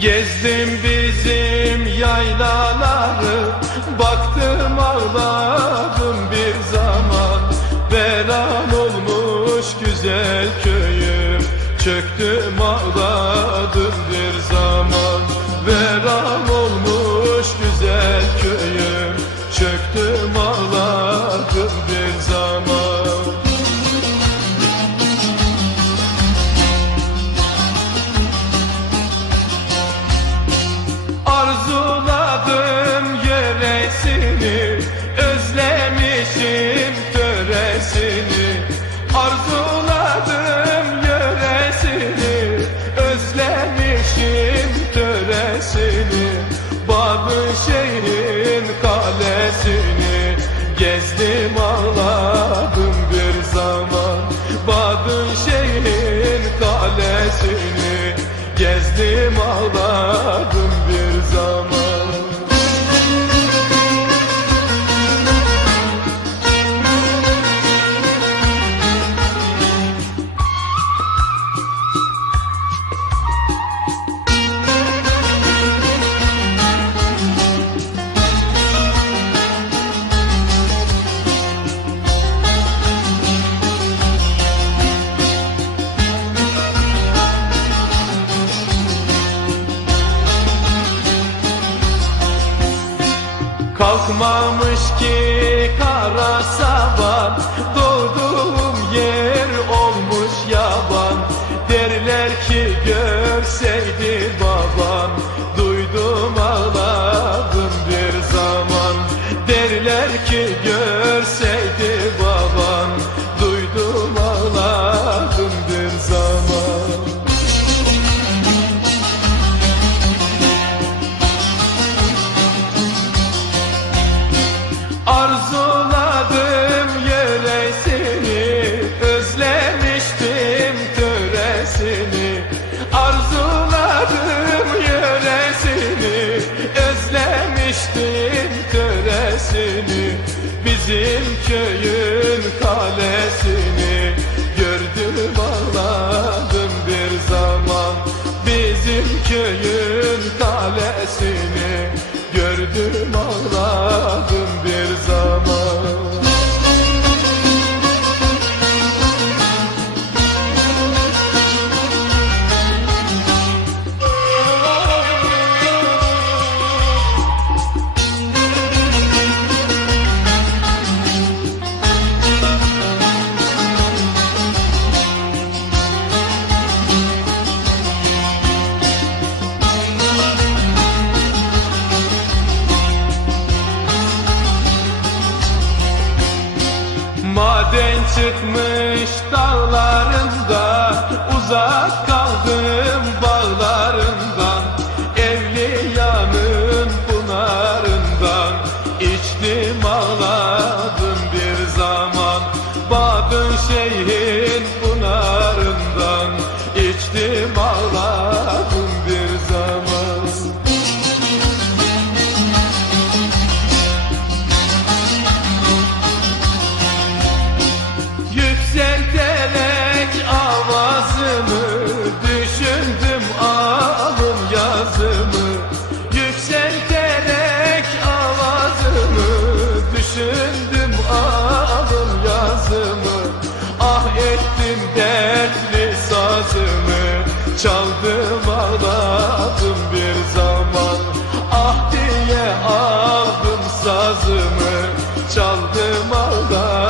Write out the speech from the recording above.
Gezdim bizim yaylaları Baktım ağladım bir zaman. Veran olmuş güzel köyüm Çöktüm ağladım bir zaman Gezdim ağladım bir zaman. Badın şehrin kalesini. Gezdim ağladım bir Kalkmamış ki kara saban Doğduğum yer töresini Bizim köyün kalesini Gördüm ağladım bir zaman. Bizim köyün kalesini Gördüm ağladım çıkmış dağlarında uzak kaldım ağlama